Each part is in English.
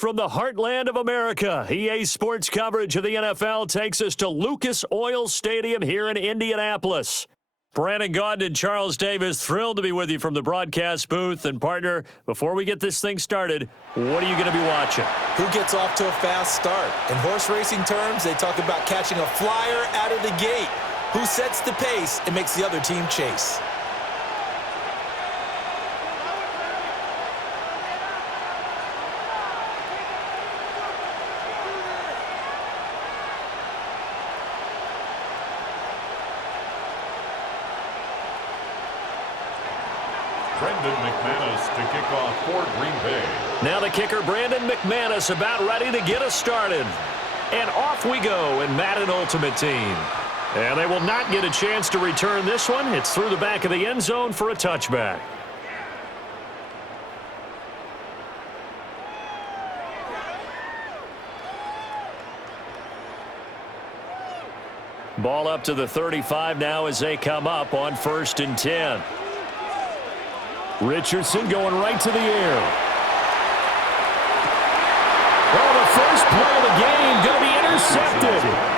From the heartland of America, EA Sports coverage of the NFL takes us to Lucas Oil Stadium here in Indianapolis. Brandon Gaudin and Charles Davis, thrilled to be with you from the broadcast booth. And partner, before we get this thing started, what are you going to be watching? Who gets off to a fast start? In horse racing terms, they talk about catching a flyer out of the gate. Who sets the pace and makes the other team chase? Brandon McManus to kick off for Green Bay. Now the kicker, Brandon McManus, about ready to get us started. And off we go in Madden Ultimate Team. And they will not get a chance to return this one. It's through the back of the end zone for a touchback. Ball up to the 35 now as they come up on 1st and 10. Richardson going right to the air. Oh, the first play of the game going to be intercepted.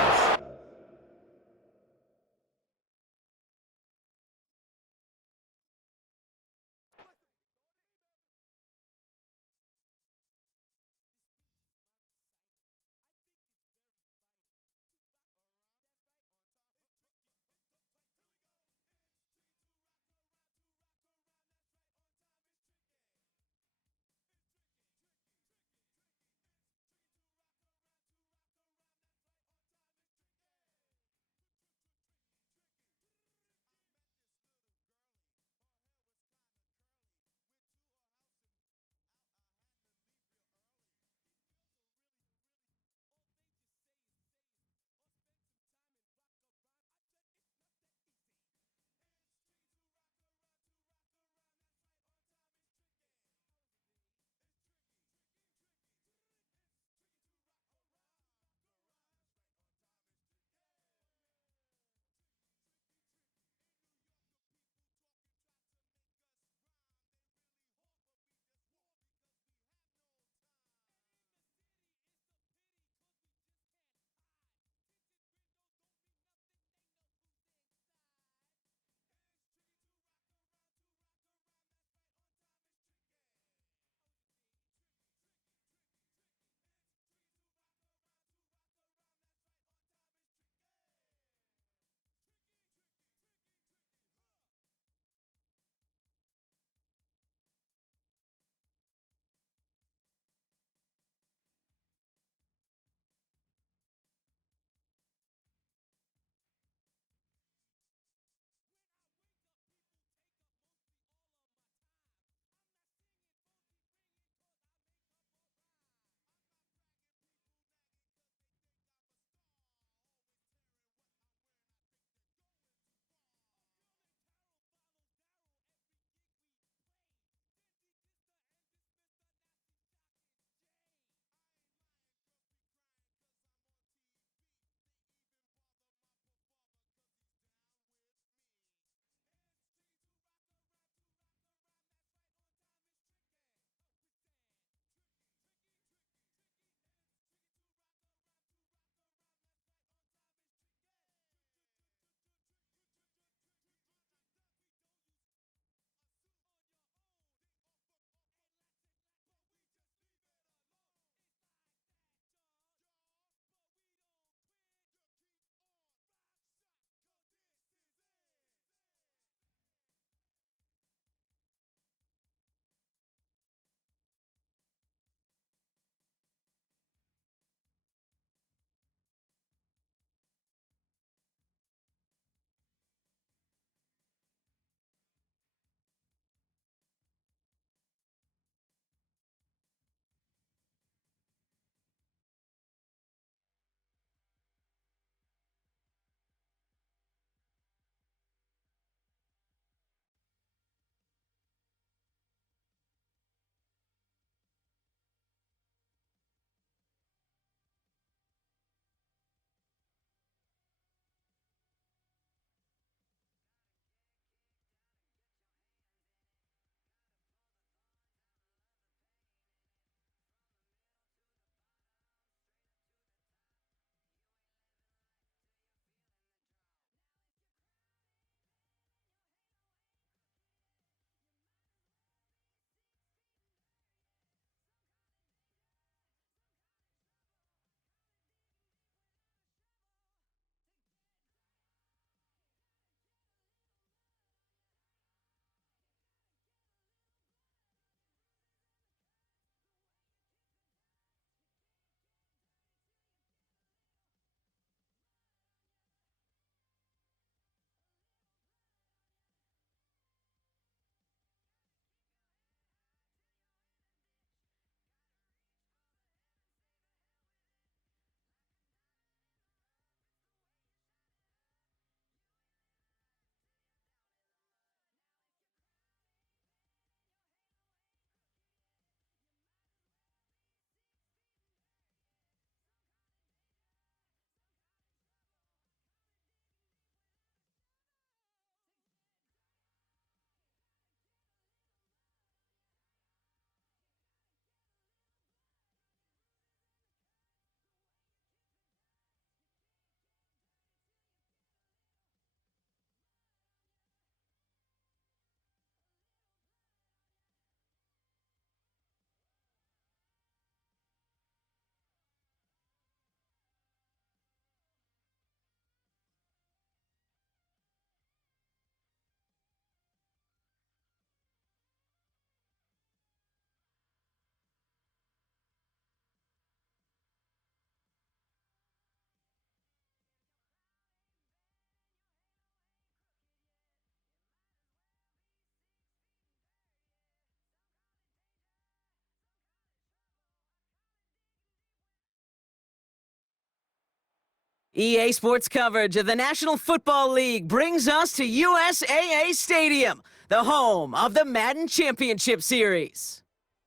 EA Sports coverage of the National Football League brings us to USAA Stadium, the home of the Madden Championship Series.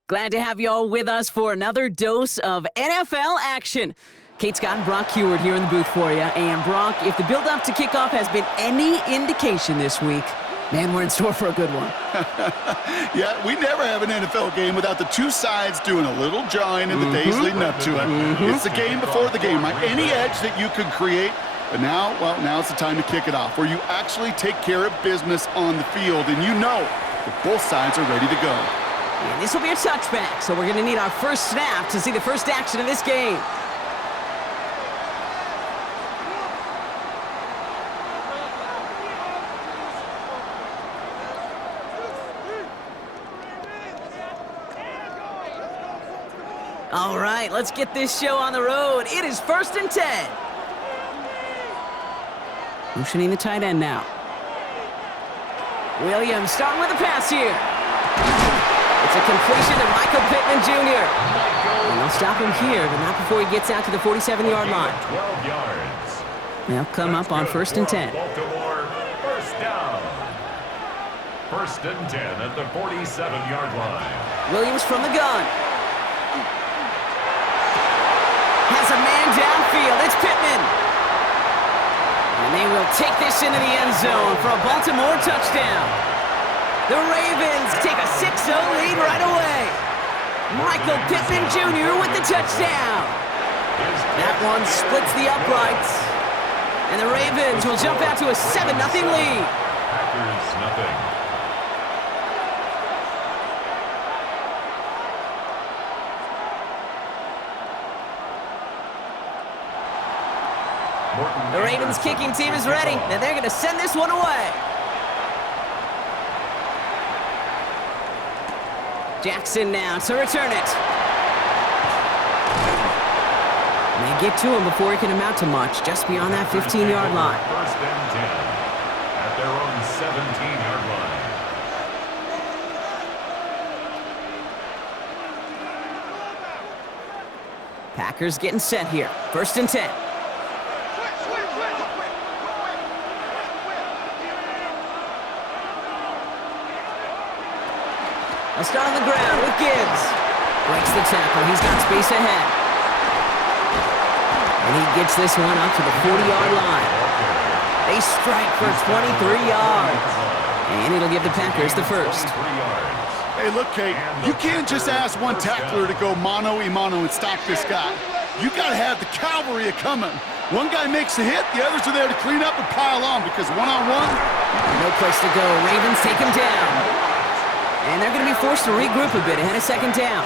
Glad to have you all with us for another dose of NFL action. Kate Scott and Brock Heward here in the booth for you. And Brock, if the build-up to kickoff has been any indication this week, man, we're in store for a good one. Yeah, we never have an NFL game without the two sides doing a little jawing in the days leading up to it. It's the game before the game, right? Any edge that you could create, but now, well, now's the time to kick it off, where you actually take care of business on the field, and you know that both sides are ready to go. And this will be a touchback, so we're going to need our first snap to see the first action of this game. All right, let's get this show on the road. It is 1st and 10. Motioning the tight end now. Williams starting with a pass here. It's a completion to Michael Pittman Jr. And they'll stop him here, but not before he gets out to the 47-yard line. 12 yards. They'll come up on 1st and 10. Baltimore, first down. 1st and 10 at the 47-yard line. Williams from the gun. Has a man downfield. It's Pittman. And they will take this into the end zone for a Baltimore touchdown. The Ravens take a 6-0 lead right away. Michael Pittman Jr. with the touchdown. That one splits the uprights. And the Ravens will jump out to a 7-0 lead. Packers nothing. The Ravens kicking team is ready, and they're going to send this one away. Jackson now to return it. They get to him before he can amount to much, just beyond that 15-yard line. 1st and 10 at their own 17-yard line. Packers getting set here. 1st and 10. They'll start on the ground with Gibbs. Breaks the tackle. He's got space ahead. And he gets this one up to the 40-yard line. They strike for 23 yards. And it'll give the Packers the first. Hey, look, Kate, you can't just ask one tackler to go mano-a-mano and stop this guy. You got to have the cavalry coming. One guy makes a hit, the others are there to clean up and pile on, because one-on-one, no place to go. Ravens take him down. And they're going to be forced to regroup a bit ahead of 2nd down.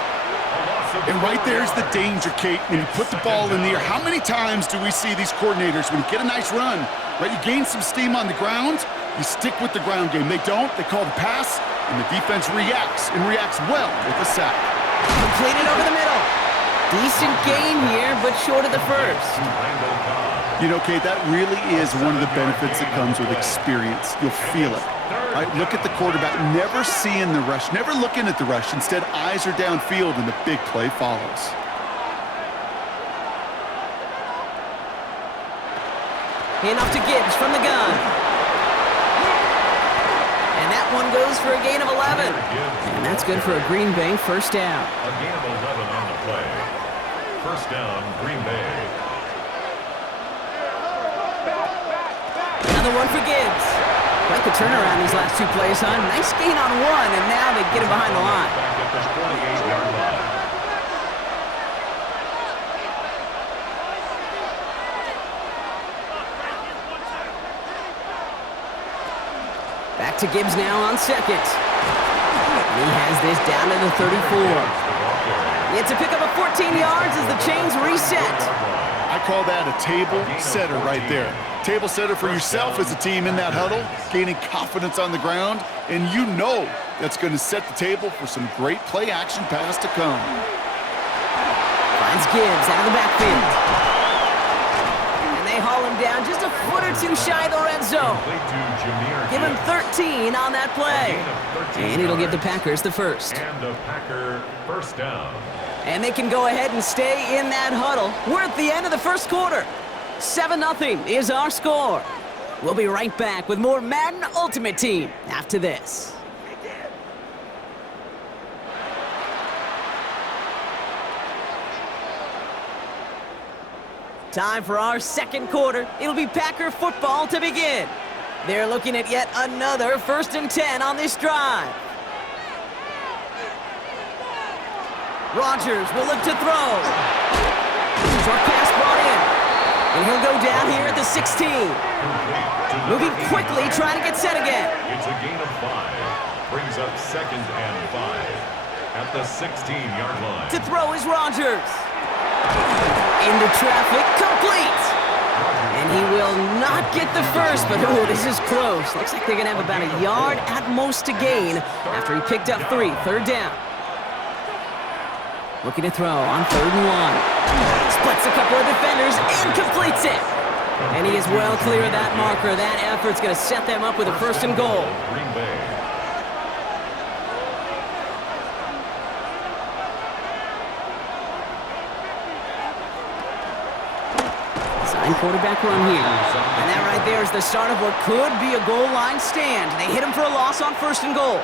and right there's the danger, Kate, when you put the ball in the air. How many times do we see these coordinators, when you get a nice run, right, you gain some steam on the ground, you stick with the ground game. They don't, they call the pass, and the defense reacts, and reacts well with a sack. Completed over the middle. Decent gain here, but short of the first. You know, Kate, that really is one of the benefits that comes with experience. You'll feel it. Right, look at the quarterback, never seeing the rush, never looking at the rush. Instead, eyes are downfield, and the big play follows. Handoff to Gibbs from the gun. And that one goes for a gain of 11. And that's good for a Green Bay first down. A gain of 11 on the play. First down, Green Bay. Another one for Gibbs. Quite the turnaround these last two plays, huh? Nice gain on one, and now they get him behind the line. Back at the 48-yard line. Back to Gibbs now on second. And he has this down to the 34. It's a pickup of 14 yards as the chains reset. I call that a table setter right there. Table setter for yourself as a team in that huddle, gaining confidence on the ground, and you know that's going to set the table for some great play-action pass to come. Finds Gibbs out of the backfield. And they haul him down just a foot or two shy of the red zone. Give him 13 on that play. And it'll give the Packers the first. And a Packer first down. And they can go ahead and stay in that huddle. We're at the end of the first quarter. 7-0 is our score. We'll be right back with more Madden Ultimate Team after this. Time for our second quarter. It'll be Packer football to begin. They're looking at yet another 1st and 10 on this drive. Rodgers will look to throw. Short pass brought in. And he'll go down here at the 16. Moving quickly, trying to get set again. It's a gain of 5. Brings up 2nd and 5 at the 16-yard line. To throw is Rodgers. Into traffic, complete. And he will not get the first, but oh, this is close. Looks like they're going to have about a yard at most to gain after he picked up 3. 3rd down. Looking to throw on 3rd and 1. Splits a couple of defenders and completes it. And he is well clear of that marker. That effort's going to set them up with a 1st and goal. Green Bay. Quarterback run here. And that right there is the start of what could be a goal line stand. They hit him for a loss on 1st and goal.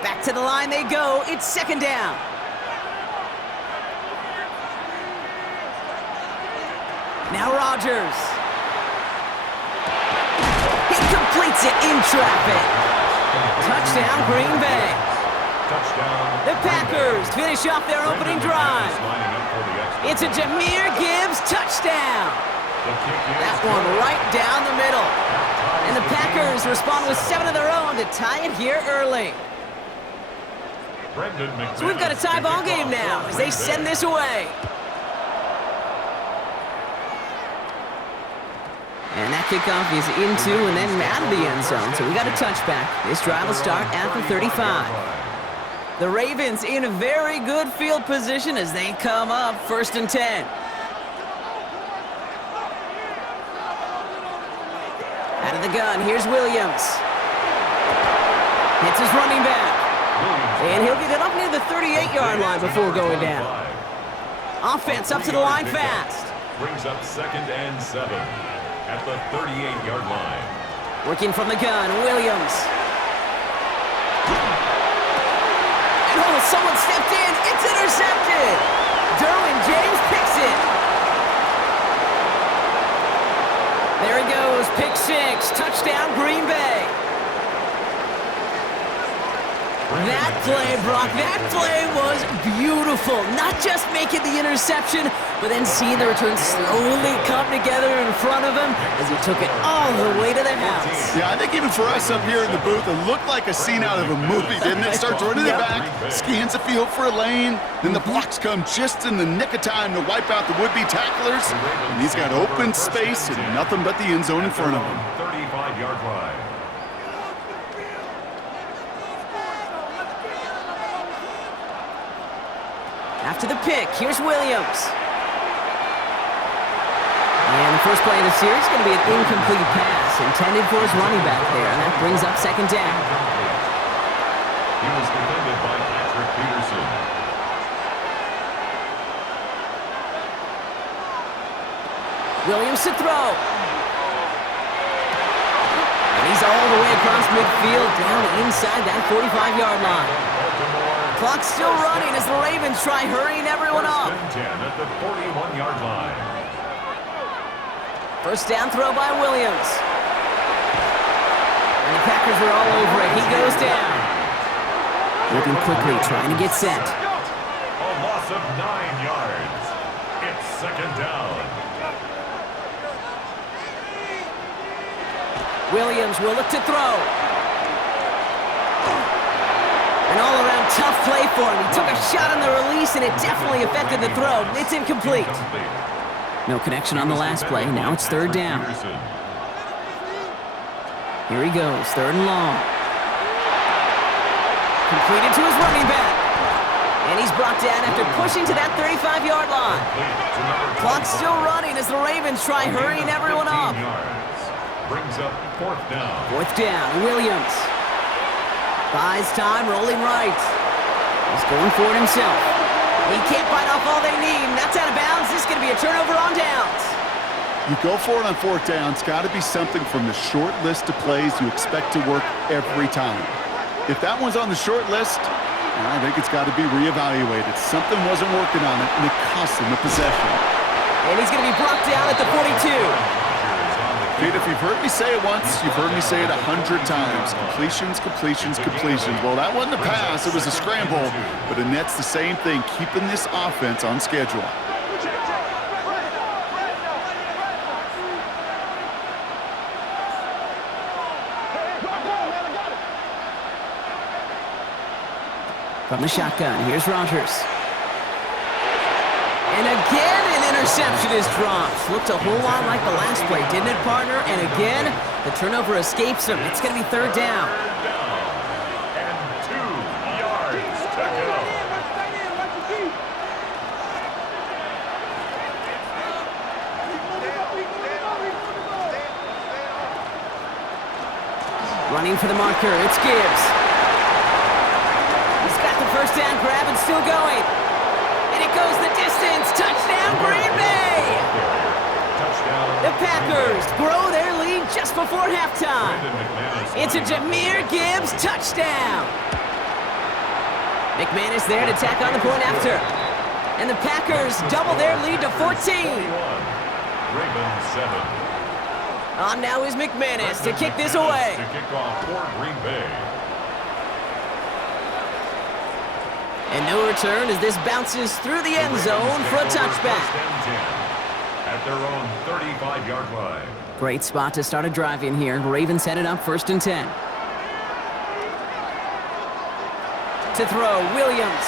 Back to the line they go. It's 2nd down. Now Rodgers. He completes it in traffic. Touchdown, Green Bay. Touchdown. The Packers finish off their opening drive. It's a Jahmyr Gibbs touchdown. That one right down the middle. And the Packers respond with 7 of their own to tie it here early. So we've got a tie ball game now as they send this away. And that kickoff is into and then out of the end zone. So we got a touchback. This drive will start at the 35. The Ravens in a very good field position as they come up 1st and 10. Out of the gun, here's Williams. Hits his running back. And he'll get it up near the 38-yard line before going down. Offense up to the line fast. Brings up 2nd and 7 at the 38-yard line. Working from the gun, Williams. And oh, someone stepped in. It's intercepted. Derwin James picks it. There he goes, pick 6, touchdown Green Bay. That play, Brock, that play was beautiful. Not just making the interception, but then seeing the return slowly come together in front of him as he took it all the way to the house. Yeah, I think even for us up here in the booth, it looked like a scene out of a movie, didn't it? Starts running it back, scans the field for a lane, then the blocks come just in the nick of time to wipe out the would-be tacklers, and he's got open space and nothing but the end zone in front of him. 35-yard line. After the pick, here's Williams. And the first play of the series is going to be an incomplete pass intended for his running back there, and that brings up 2nd down. He was defended by Patrick Peterson. Williams to throw. And he's all the way across midfield, down inside that 45-yard line. Clock's still running as the Ravens try hurrying everyone up. 10 at the 41-yard line. 1st down throw by Williams. And the Packers are all over it. He goes down. Moving quickly, trying to get set. A loss of 9 yards. It's 2nd down. Williams will look to throw. An all-around tough play for him. He took a shot on the release, and it definitely affected the throw. It's incomplete. No connection on the last play. Now it's 3rd down. Here he goes, 3rd and long. Completed to his running back. And he's brought down after pushing to that 35-yard line. Clock's still running as the Ravens try hurrying everyone up. Brings up 4th down. 4th down, Williams. Buys time, rolling right. He's going for it himself. He can't bite off all they need, and that's out of bounds. This is going to be a turnover on downs. You go for it on fourth down. It's got to be something from the short list of plays you expect to work every time. If that one's on the short list, I think it's got to be reevaluated. Something wasn't working on it, and it cost him the possession. And he's going to be brought down at the 42. Kate, if you've heard me say it once, you've heard me say it 100 times. Completions, completions, completions. Well, that wasn't a pass. It was a scramble. But it nets the same thing, keeping this offense on schedule. From the shotgun, here's Rodgers. And again, an interception is dropped. Looked a whole lot like the last play, didn't it, partner? And again, the turnover escapes him. It's going to be third down. And 2 yards to go. Running for the marker, it's Gibbs. First down grab and still going. And it goes the distance. Touchdown, Green Bay! The Packers grow their lead just before halftime. It's a Jahmyr Gibbs touchdown. McManus there to tack on the point after. And the Packers double their lead to 14. Ravens 7. On now is McManus to kick this away. To kick off for Green Bay. And no return as this bounces through the end zone for a touchback. At their own 35-yard line. Great spot to start a drive in here. Ravens headed up 1st and 10. To throw, Williams.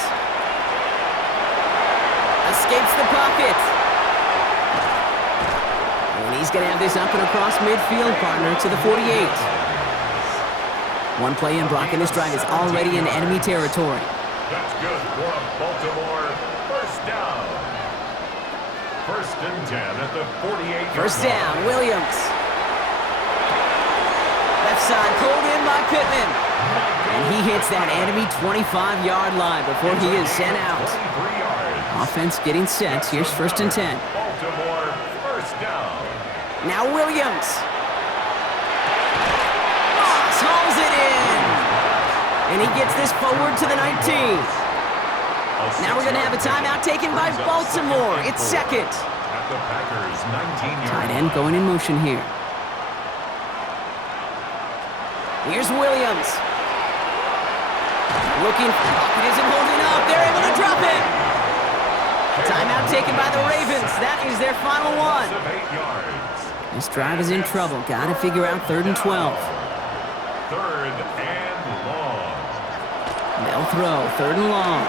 Escapes the pocket. And he's going to have this up and across midfield, partner, to the 48. One play in blocking this drive is already in enemy territory. That's good for a Baltimore first down. 1st and 10 at the 48. First down, Williams. Left side pulled in by Pittman. And he hits that enemy 25-yard line before he is sent out. Offense getting set. Here's 1st and 10. Baltimore first down. Now Williams. Moss hauls it in. And he gets this forward to the 19. Now we're going to have a timeout taken by Baltimore. It's second. At the Packers 19-yard Tight end going in motion here. Here's Williams. Looking. Pocket isn't holding up. They're able to drop it. Timeout taken by the Ravens. That is their final one. 8 yards. This drive is in trouble. Got to figure out 3rd and 12. 3rd and long. They'll throw 3rd and long.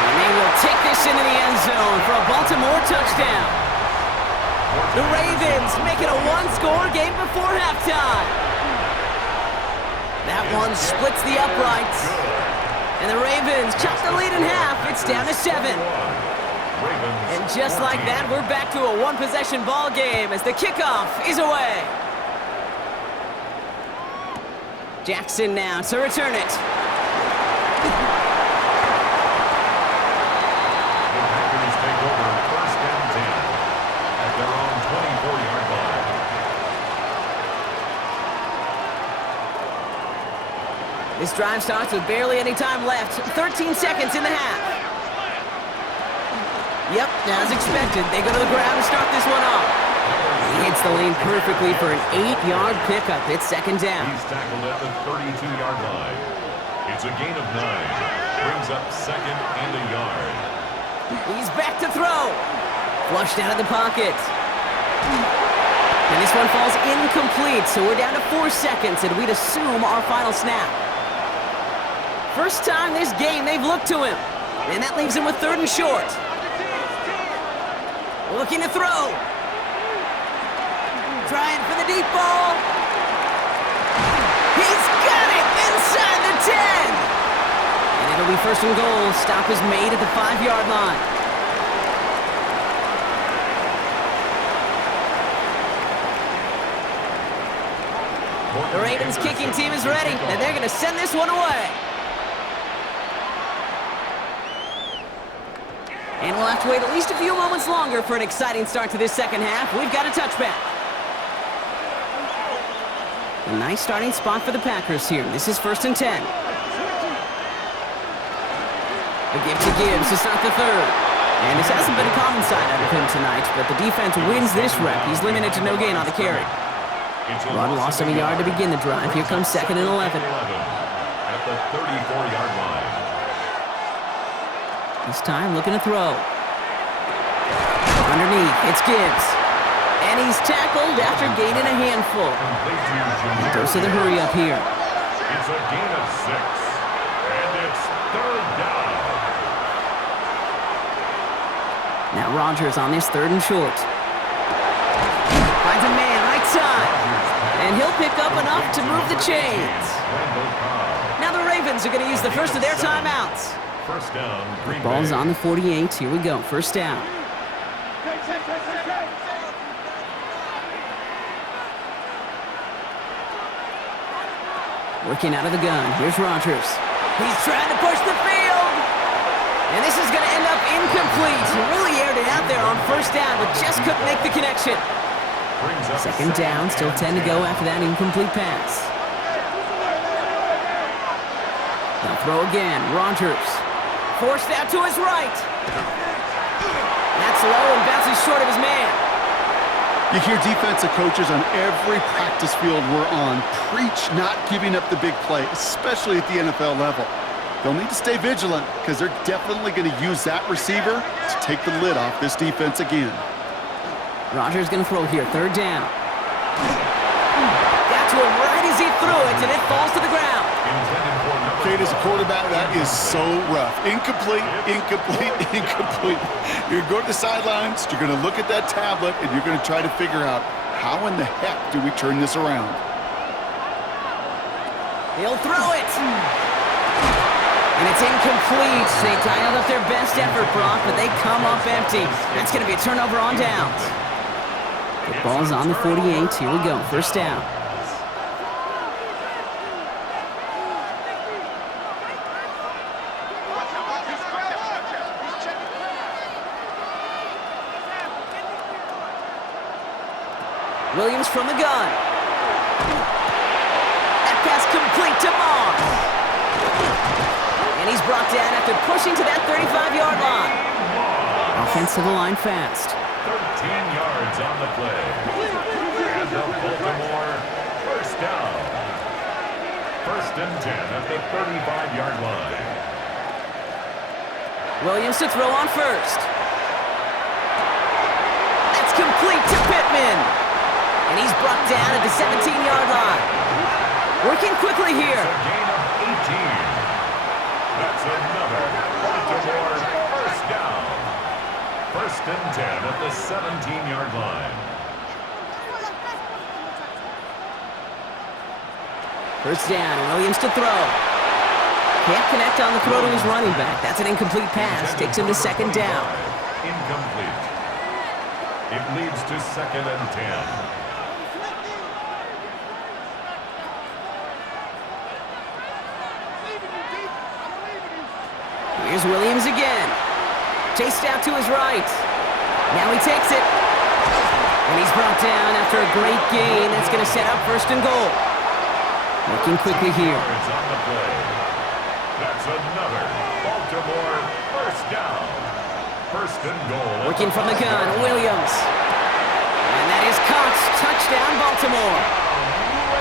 And they will take this into the end zone for a Baltimore touchdown. The Ravens make it a one-score game before halftime. That one splits the uprights. And the Ravens chop the lead in half. It's down to 7. And just like that, we're back to a one-possession ball game as the kickoff is away. Jackson now to return it. The Packers take over 1st and 10 at their own 24-yard line. This drive starts with barely any time left. 13 seconds in the half. Yep, as expected, they go to the ground and start this one off. He hits the lane perfectly for an 8-yard pickup. It's 2nd down. He's tackled at the 32-yard line. It's a gain of 9. Brings up 2nd and a yard. He's back to throw. Flushed out of the pocket. And this one falls incomplete, so we're down to 4 seconds, and we'd assume our final snap. First time this game they've looked to him. And that leaves him with 3rd and short. Looking to throw. Trying for the deep ball. He's got it inside the 10. And it'll be 1st and goal. Stop is made at the 5-yard line. The Ravens kicking team is ready, and they're going to send this one away. And we'll have to wait at least a few moments longer for an exciting start to this second half. We've got a touchback. A nice starting spot for the Packers here. This is 1st and 10. A give to Gibbs to start the third. And this hasn't been a common side out of him tonight, but the defense wins this rep. He's limited to no gain on the carry. Rod lost him a yard to begin the drive. Here comes 2nd and 11. At the 34-yard line. This time looking to throw. Underneath, it's Gibbs. And he's tackled after gaining a handful. Goes to the hurry up here. It's a gain of 6. And it's 3rd down. Now Rodgers on this 3rd and short. Finds a man right side. And he'll pick up enough to move the chains. Now the Ravens are going to use the first of their timeouts. First down, Green Ball's Bay. on the 48. Here we go. 1st down. Working out of the gun. Here's Rodgers. He's trying to push the field. And this is going to end up incomplete. He really aired it out there on 1st down, but just couldn't make the connection. 2nd down, still 10 to go after that incomplete pass. Now throw again. Rodgers. Forced out to his right. That's low and bounces short of his man. You hear defensive coaches on every practice field we're on preach not giving up the big play, especially at the NFL level. They'll need to stay vigilant because they're definitely going to use that receiver to take the lid off this defense again. Rodgers going to throw here. 3rd down. Got to him right as he threw it, and it falls to the ground. Kate, as a quarterback, that is so rough. Incomplete, incomplete, incomplete. You're going to the sidelines, you're going to look at that tablet, and you're going to try to figure out how in the heck do we turn this around. He'll throw it. And it's incomplete. They dialed up their best effort, Brock, but they come up empty. That's going to be a turnover on downs. The ball's on the 48. Here we go. 1st down. Williams from the gun. That pass complete to Moss. And he's brought down after pushing to that 35-yard line. Offensive line fast. 13 yards on the play. And the Baltimore 1st down. 1st and 10 at the 35-yard line. Williams to throw on 1st. That's complete to Pittman. And he's brought down at the 17-yard line. Working quickly here. It's a gain of 18. That's another Baltimore 1st down. 1st and 10 at the 17-yard line. 1st down, Williams to throw. Can't connect on the throw to his running back. That's an incomplete pass. Takes him to 2nd down. Incomplete. It leads to 2nd and 10. Here's Williams again. Chased out to his right. Now he takes it. And he's brought down after a great gain. That's going to set up 1st and goal. Working quickly here. It's on the play. That's another Baltimore 1st down. 1st and goal. Working from the gun, Williams. And that is caught. Touchdown, Baltimore.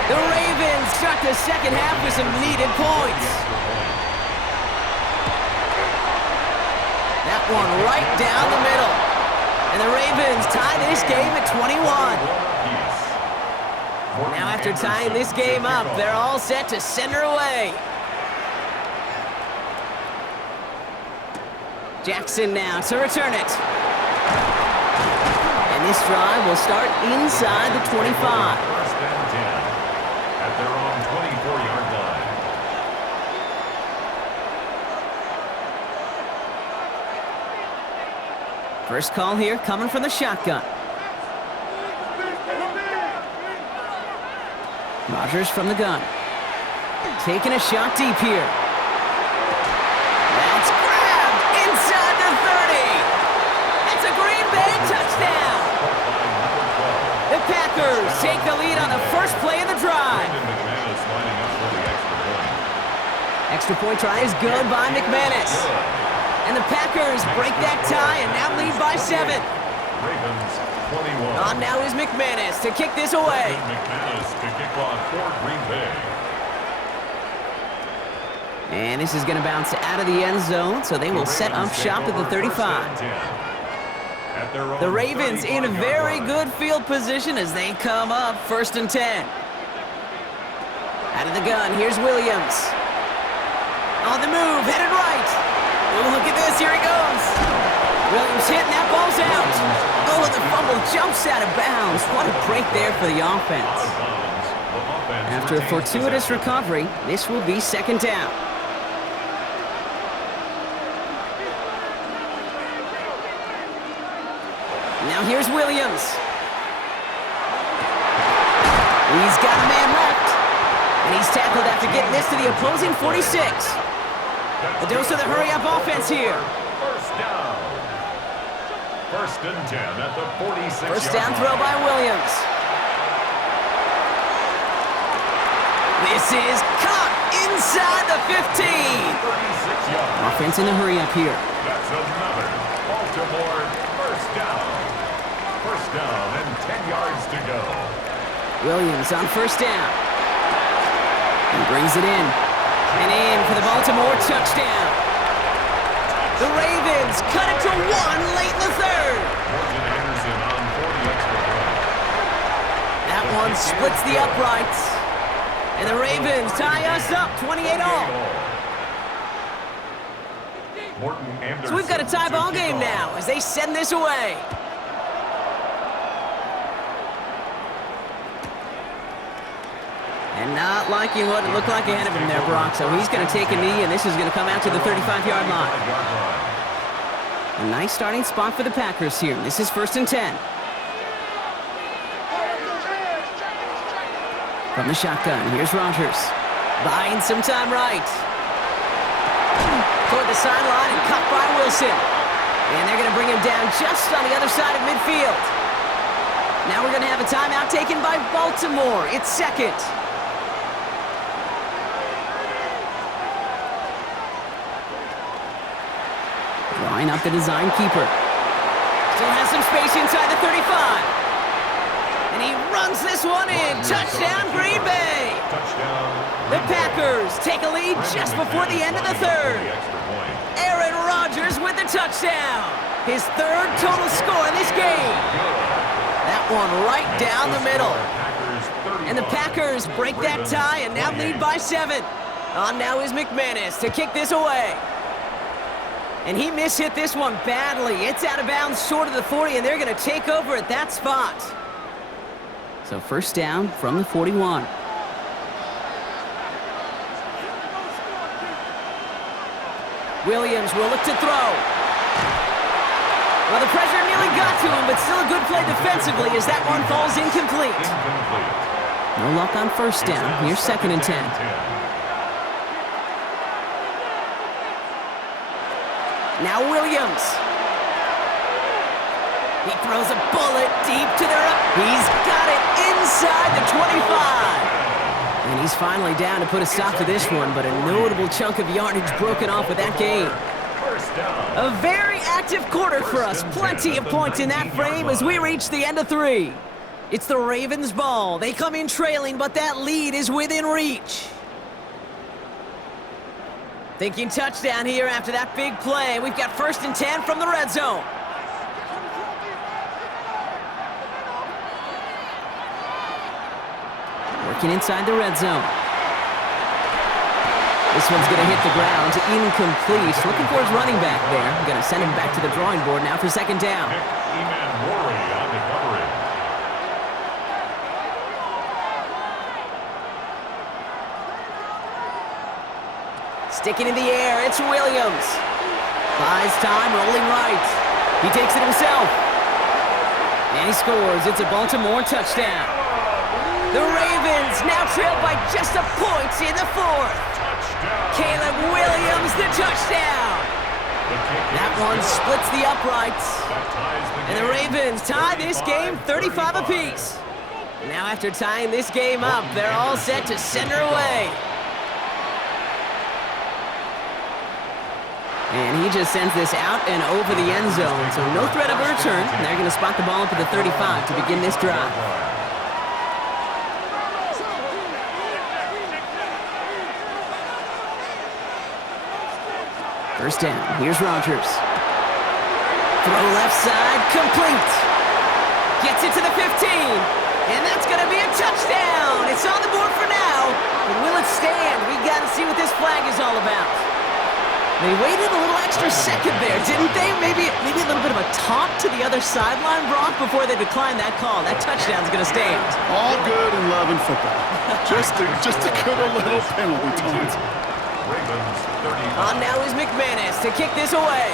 The Ravens start the second half with some needed points. That one right down the middle. And the Ravens tie this game at 21. Now after tying this game up, they're all set to send her away. Jackson now to return it. And this drive will start inside the 25. 1st and 10 at their own 24-yard line. First call here coming from the shotgun. Rodgers from the gun. Taking a shot deep here. That's grabbed inside the 30. Packers take the lead on the first play of the drive. McManus lining up for the extra point. Extra point try is good by McManus. And the Packers break that tie and now lead by 7. Ravens 21. On now is McManus to kick this away. McManus to kick off for Green Bay. And this is going to bounce out of the end zone, so they will set up shop at the 35. The Ravens in a very good field position as they come up 1st and 10. Out of the gun, here's Williams. On the move, headed right. Oh, look at this, here he goes. Williams hitting, that ball's out. Oh, and the fumble jumps out of bounds. What a break there for the offense. After a fortuitous recovery, this will be 2nd down. Now here's Williams. He's got a man left. And he's tackled after getting this to the opposing 46. A dose of the hurry-up offense here. First down. 1st and 10 at the 46. First down throw by Williams. This is caught inside the 15. 36 yards. Offense in a hurry-up here. That's another Baltimore first down. First down and 10 yards to go. Williams on 1st down. He brings it in. And in for the Baltimore touchdown. The Ravens cut it to 1 late in the 3rd. Morgan Anderson on for the extra point. That one splits the uprights. And the Ravens tie us up 28 all. Morgan Anderson. So we've got a tie ball game now as they send this away. And not liking what it looked like ahead of him there, Brock. So he's going to take a knee, and this is going to come out to the 35-yard line. A nice starting spot for the Packers here. This is 1st and 10. From the shotgun, here's Rodgers. Buying some time right. Toward the sideline and caught by Wilson. And they're going to bring him down just on the other side of midfield. Now we're going to have a timeout taken by Baltimore. It's 2nd. Drawing up the design keeper. Still has some space inside the 35. And he runs this one in. Touchdown, Green Bay. The Packers take a lead just before the end of the 3rd. Aaron Rodgers with the touchdown. His 3rd total score in this game. That one right down the middle. And the Packers break that tie and now lead by 7. On now is McManus to kick this away. And he mishit this one badly. It's out of bounds short of the 40, and they're going to take over at that spot. So 1st down from the 41. Williams will look to throw. Well, the pressure nearly got to him, but still a good play defensively as that one falls incomplete. No luck on 1st down. Here's 2nd and 10. Now Williams. He throws a bullet deep to the right. He's got it inside the 25. And he's finally down to put a stop to this one, but a notable chunk of yardage broken off with that game. A very active quarter for us. Plenty of points in that frame as we reach the end of 3. It's the Ravens' ball. They come in trailing, but that lead is within reach. Thinking touchdown here after that big play. We've got 1st and 10 from the red zone. Working inside the red zone. This one's going to hit the ground. Incomplete. Looking for his running back there. Going to send him back to the drawing board now for 2nd down. Sticking in the air, it's Williams. Buys time, rolling right. He takes it himself. And he scores. It's a Baltimore touchdown. The Ravens now trail by just a point in the 4th. Caleb Williams, the touchdown. That one splits the uprights. And the Ravens tie this game 35 apiece. Now after tying this game up, they're all set to send her away. And he just sends this out and over the end zone, so no threat of a return. And they're going to spot the ball up at the 35 to begin this drive. First down, here's Rodgers. Throw left side, complete. Gets it to the 15, and that's going to be a touchdown. It's on the board for now, but will it stand? We got to see what this flag is all about. They waited a little extra second there, didn't they? Maybe a little bit of a taunt to the other sideline, Brock, before they declined that call. That touchdown's going to stand. All good in love and football. Just a good little penalty taunt. On now is McManus to kick this away.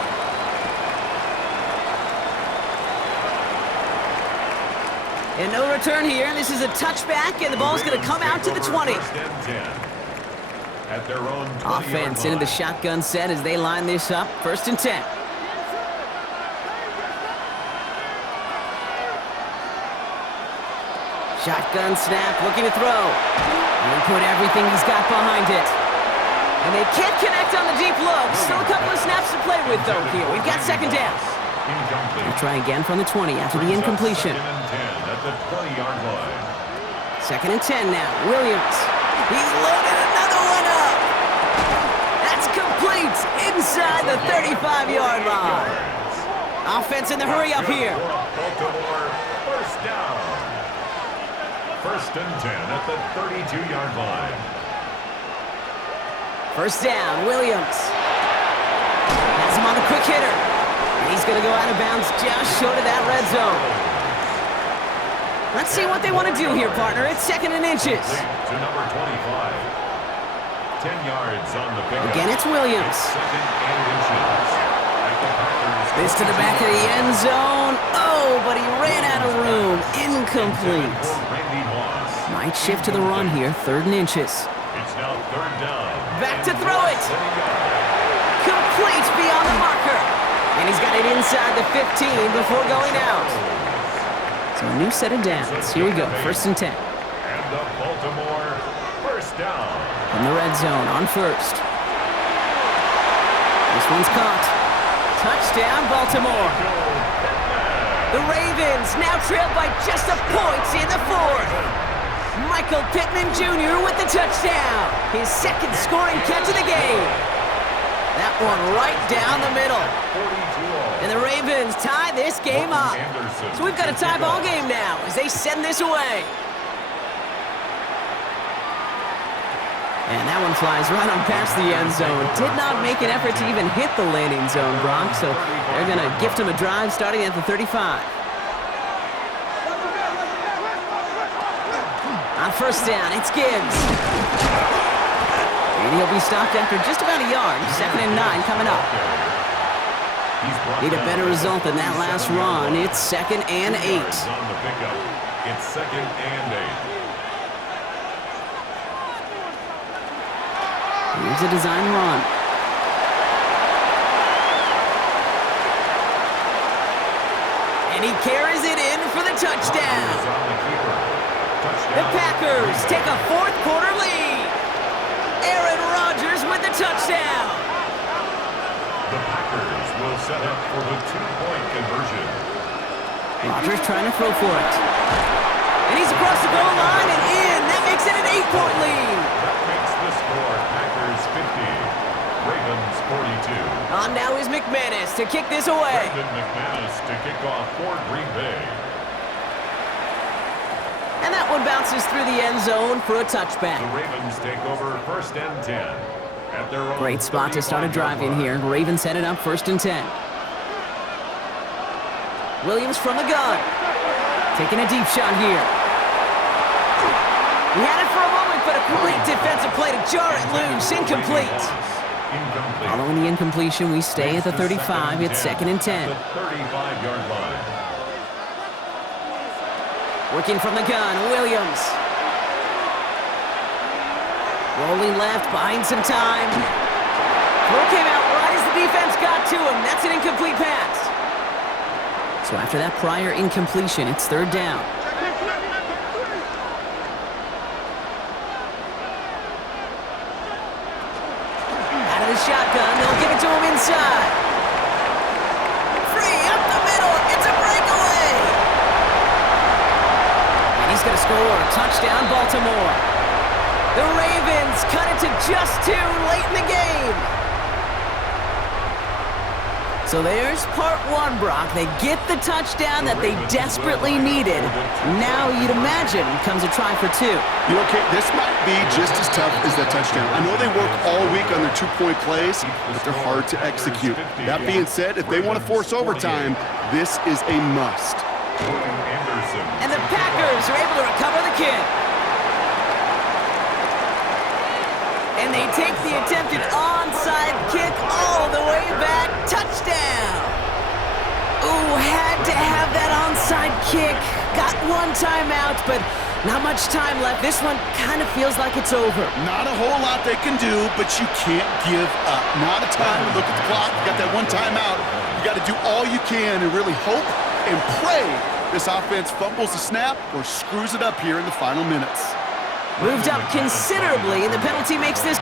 And no return here. This is a touchback, and the ball's going to come out to the 20. At their own Offense into the shotgun set as they line this up. First and 10. Shotgun snap, looking to throw. And put everything he's got behind it. And they can't connect on the deep look. Still a couple of snaps to play with, though, here. We've got second down. We'll try again from the 20 after the incompletion. At the 20-yard line. Second and 10 now. Williams. He's loaded another one up. That's complete inside the 35-yard line. Offense in the hurry up here. Baltimore, first down. First and 10 at the 32-yard line. First down, Williams. Has him on the quick hitter. And he's going to go out of bounds just short of that red zone. Let's see what they want to do here, partner. It's second and inches. To number 25. 10 yards on the pickup. Again, it's Williams. Second and inches. This to the back of the end zone. Oh, but he ran out of room. Incomplete. Might shift to the run here. Third and inches. It's now third down. Back to throw it. Complete beyond the marker. And he's got it inside the 15 before going out. So a new set of downs. Here we go. First and 10. And the Baltimore first down. From the red zone on first. This one's caught. Touchdown, Baltimore. The Ravens now trailed by just a point in the fourth. Michael Pittman Jr. with the touchdown. His second scoring catch of the game. That one right down the middle. And the Ravens tie this game up. So we've got a tie ball game now as they send this away. And that one flies right on past the end zone. Did not make an effort to even hit the landing zone, Brock. So they're going to gift him a drive starting at the 35. On first down, it's Gibbs. And he'll be stopped after just about a yard. Second and 9 coming up. Need a better result than that last run. It's second and 8. On the pickup. It's second and 8. Here's a design run. And he carries it in for the touchdown. The Packers take a fourth quarter lead. Aaron Rodgers with the touchdown. The Packers will set up for the two-point conversion. Rodgers trying to throw for it. And he's across the goal line and in. That makes it an 8-point lead. That makes the score Packers 50, Ravens 42. On now is McManus to kick this away. Brandon McManus to kick off for Green Bay. And that one bounces through the end zone for a touchback. The Ravens take over first and 10. At their own Great spot to start a drive in here. Ravens headed up first and 10. Williams from the gun. Taking a deep shot here. He had it for a moment, but a great defensive play to jar it loose. Incomplete. Following the incompletion, we stay at the 35. It's second and 10. The 35-yard line. Working from the gun, Williams. Rolling left, buying some time. Throw came out right as the defense got to him. That's an incomplete pass. So after that prior incompletion, it's third down. going to score. Touchdown, Baltimore. The Ravens cut it to just 2 late in the game. So there's part 1, Brock. They get the touchdown that they desperately needed. Now you'd imagine comes a try for 2. You know, Kate, this might be just as tough as that touchdown. I know they work all week on their 2-point plays, but they're hard to execute. That being said, if they want to force overtime, this is a must. And the Packers are able to recover the kick. And they take the attempted onside kick all the way back. Touchdown! Ooh, had to have that onside kick. Got 1 timeout, but not much time left. This one kind of feels like it's over. Not a whole lot they can do, but you can't give up. Not a time to look at the clock. You got that 1 timeout. You got to do all you can and really hope and pray this offense fumbles the snap or screws it up here in the final minutes. Moved up considerably, and the penalty makes this